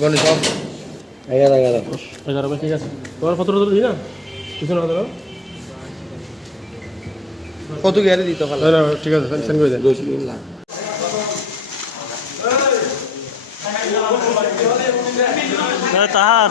গণিত সব এগারো। এগারো এগারো। ঠিক আছে। তোমার কত ধরে দিই না? কত দিতে ভালো না ঠিক আছে সেন্ড করে দেন তাহার।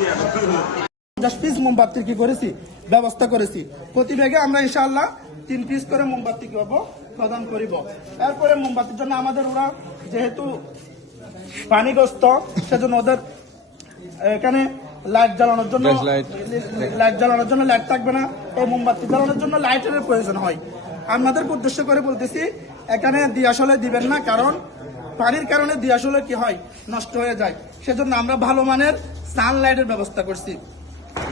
পঞ্চাশ পিস মোমবাতির কি করেছি? ব্যবস্থা করেছি। প্রতি ব্যাগে আমরা ইনশাআল্লাহ তিন পিস করে মোমবাতি কি করব প্রদান করিব। এরপরে মোমবাতির জন্য আমাদের ওরা যেহেতু পানিগ্রস্ত সেজন্য ওদের এখানে লাইট জ্বালানোর জন্য লাইট জ্বালানোর জন্য লাইট থাকবে না। এই মোমবাতি জ্বালানোর জন্য লাইটের প্রয়োজন হয়। আমাদেরকে উদ্দেশ্য করে বলতেছি এখানে দিয়াশলে দিবেন না কারণ পানির কারণে দিয়াশলে কি হয়? নষ্ট হয়ে যায়। সেজন্য আমরা ভালো মানের সানলাইটের ব্যবস্থা করছি।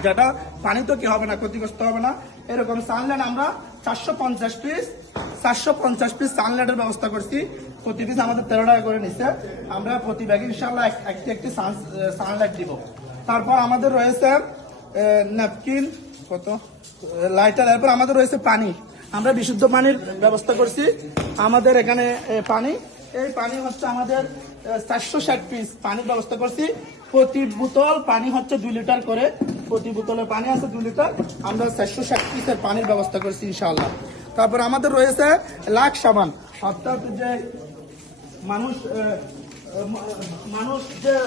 যেটা পানি তো কি হবে না, ক্ষতিগ্রস্ত হবে না, এরকম সানলাইট আমরা চারশো পঞ্চাশ পিস চারশো পঞ্চাশ পিস সানলাইটের ব্যবস্থা করছি। প্রতি পিস আমাদের তেরো টাকা করে নিচ্ছে। আমরা প্রতি ব্যাগে ইনশাল্লাহ এক- একটি একটি সানলাইট দিব। তারপর আমাদের রয়েছে ন্যাপকিন, কত? লাইটার এরপর আমাদের রয়েছে পানি। আমরা বিশুদ্ধ পানির ব্যবস্থা করছি। আমাদের এখানে পানি। এই পানি হচ্ছে আমাদের চারশো ষাট পিস পানির ব্যবস্থা করছি। প্রতি বোতল পানি হচ্ছে দুই লিটার করে। প্রতি বোতলে পানি আছে দুই লিটার। আমরা চারশো ষাট পিসের পানির ব্যবস্থা করছি ইনশাল্লাহ তারপর আমাদের রয়েছে লাখ সাবান। অর্থাৎ যে মানুষ মানুষ যে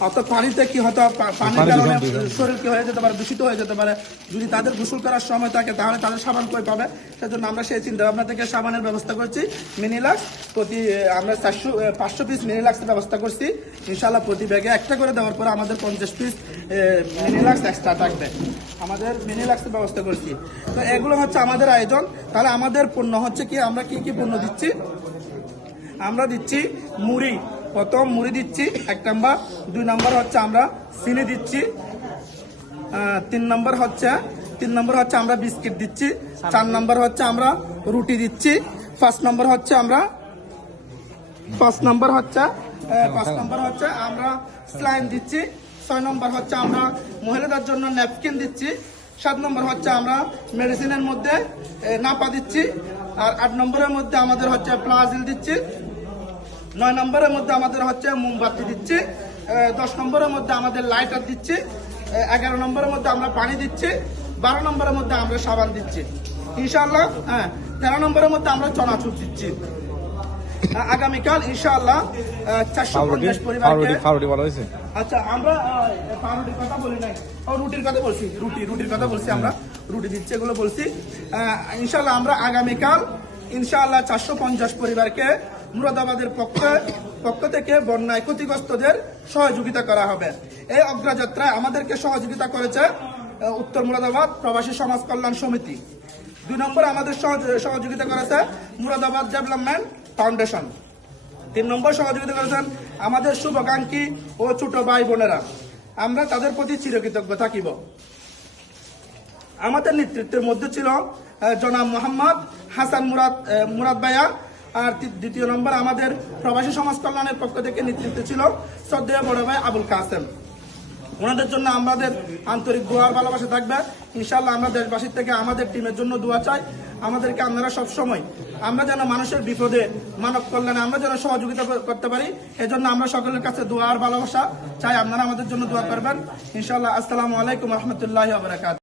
অর্থাৎ পানিতে কি পা- পানির কারণে শরীর কি হয়ে যেতে পারে দূষিত হয়ে যেতে পারে। যদি তাদের গোসল করার সময় থাকে তাহলে তাদের সাবান কই পাবে? সেজন্য আমরা সেই চিন্তা ভাবনা থেকে সাবানের ব্যবস্থা করছি। মিনিলাক্স প্রতি আমরা চারশো পাঁচশো পিস মিনিলাক্সের ব্যবস্থা করছি। ইনশাল্লাহ প্রতি ব্যাগে একটা করে দেওয়ার পরে আমাদের পঞ্চাশ পিস মিনিলাক্স এক্সট্রা থাকবে। আমাদের মিনিলাক্সের ব্যবস্থা করছি। তো এগুলো হচ্ছে আমাদের আয়োজন। তাহলে আমাদের পণ্য হচ্ছে কি? আমরা কি কি পণ্য দিচ্ছি? আমরা দিচ্ছি মুড়ি। প্রথম মুড়ি দিচ্ছি, এক নাম্বার। দুই নাম্বার হচ্ছে আমরা চিনি দিচ্ছি। তিন নম্বর হচ্ছে, তিন নম্বর হচ্ছে আমরা বিস্কিট দিচ্ছি। চার নম্বর হচ্ছে আমরা রুটি দিচ্ছি। পাঁচ নম্বর হচ্ছে আমরা, পাঁচ নম্বর হচ্ছে পাঁচ নম্বর হচ্ছে আমরা স্লাইন দিচ্ছি। ছয় নম্বর হচ্ছে আমরা মহিলাদের জন্য ন্যাপকিন দিচ্ছি। সাত নম্বর হচ্ছে আমরা মেডিসিনের মধ্যে নাপা দিচ্ছি। আর আট নম্বরের মধ্যে আমাদের হচ্ছে প্লাজিল দিচ্ছি। নয় নম্বরের মধ্যে আমাদের হচ্ছে মোমবাতি দিচ্ছে দশ নম্বরের মধ্যে আমাদের লাইটার দিচ্ছে এগারো নম্বরের মধ্যে আমরা পানি দিচ্ছি বারো নম্বরের মধ্যে আমরা সাবান দিচ্ছি। ইনশাআল্লাহ হ্যাঁ তেরো নম্বরের মধ্যে আমরা চনাচুর দিচ্ছি। আগামীকাল ইনশাআল্লাহ চারশো পঞ্চাশ পরিবারকে আচ্ছা আমরা পাউরুটির কথা বলি নাই। ও রুটির কথা বলছি রুটি রুটির কথা বলছি আমরা। রুটি দিচ্ছে এগুলো বলছি। ইনশাল্লাহ আমরা আগামীকাল ইনশাআল্লাহ চারশো পঞ্চাশ পরিবারকে মুরাদাবাদের পক্ষ পক্ষ থেকে বন্যায় ক্ষতিগ্রস্তদের সহযোগিতা করা হবে। এই অগ্রযাত্রায় আমাদেরকে সহযোগিতা করেছে উত্তর মুরাদাবাদ প্রবাসী সমাজ কল্যাণ সমিতি। দুই নম্বরে আমাদের সহযোগিতা করেছে মুরাদাবাদ ডেভেলপমেন্ট ফাউন্ডেশন। তিন নম্বর সহযোগিতা করেছেন আমাদের শুভাকাঙ্ক্ষী ও ছোট ভাই বোনেরা। আমরা তাদের প্রতি চিরকৃতজ্ঞ থাকিব। আমাদের নেতৃত্বের মধ্যে ছিল জনাব মোহাম্মদ হাসান মুরাদ মুরাদ ভাইয়া আর দ্বিতীয় নম্বর আমাদের প্রবাসী সমাজ কল্যাণের পক্ষ থেকে নেতৃত্বে ছিল শ্রদ্ধেয় বড় ভাই আবুল কাসেম। ওনাদের জন্য আমাদের আন্তরিক দোয়ার ভালোবাসা থাকবে। ইনশাল্লাহ আমরা দেশবাসীর থেকে আমাদের টিমের জন্য দোয়া চাই। আমাদেরকে আপনারা সব সময় আমরা যেন মানুষের বিপদে, মানব কল্যাণে আমরা যেন সহযোগিতা করতে পারি, এজন্য আমরা সকলের কাছে দোয়ার ভালোবাসা চাই। আপনারা আমাদের জন্য দোয়া করবেন। ইনশাল্লাহ আসসালামু আলাইকুম রহমতুল্লাহ আবরাকাত